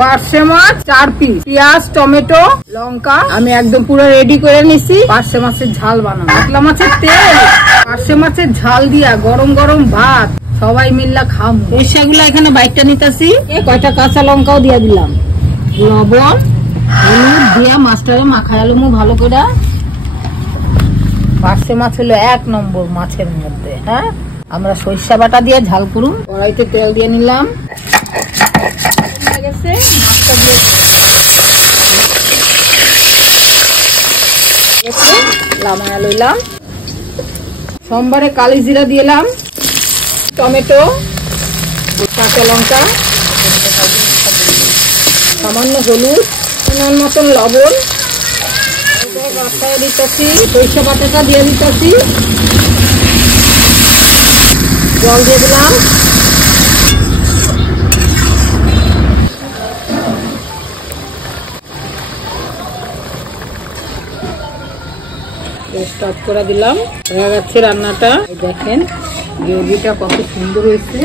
পার্শে মাছ 4 পিস, পেঁয়াজ, টমেটো, লঙ্কা আমি একদম পুরো রেডি করে নিছি। পার্শে মাছের ঝাল বানাবো, কাতলা মাছের তেল, পার্শে মাছের ঝাল দিয়া গরম গরম ভাত সবাই মিল্লা খাম। সরিষাগুলো এখানে বাইকটা নিতেছি, কয়টা কাঁচা লঙ্কাও দিয়া দিলাম, লবণ হলুদ দিয়া মাছটারে মাখায় আলুমু ভালো করে। পার্শে মাছ হলো 1 নম্বর মাছের মধ্যে। হ্যাঁ, আমরা সরিষা বাটা দিয়ে ঝাল করুম। কড়াইতে তেল দিয়ে নিলাম, মাছটা দিয়ে লামায়া লইলাম। সোমবারে কালি জিরা দিলাম, টমেটো, কাঁচা লঙ্কা, সামান্য হলুদ, মতন লবণ দিতেছি, সরিষা বাটাটা দিয়ে দিতেছি, জল দিয়ে দিলাম। স্টার্ট করে দিলাম, হয়ে গেছে রান্নাটা। দেখেন গ্রেভিটা কত সুন্দর হয়েছে।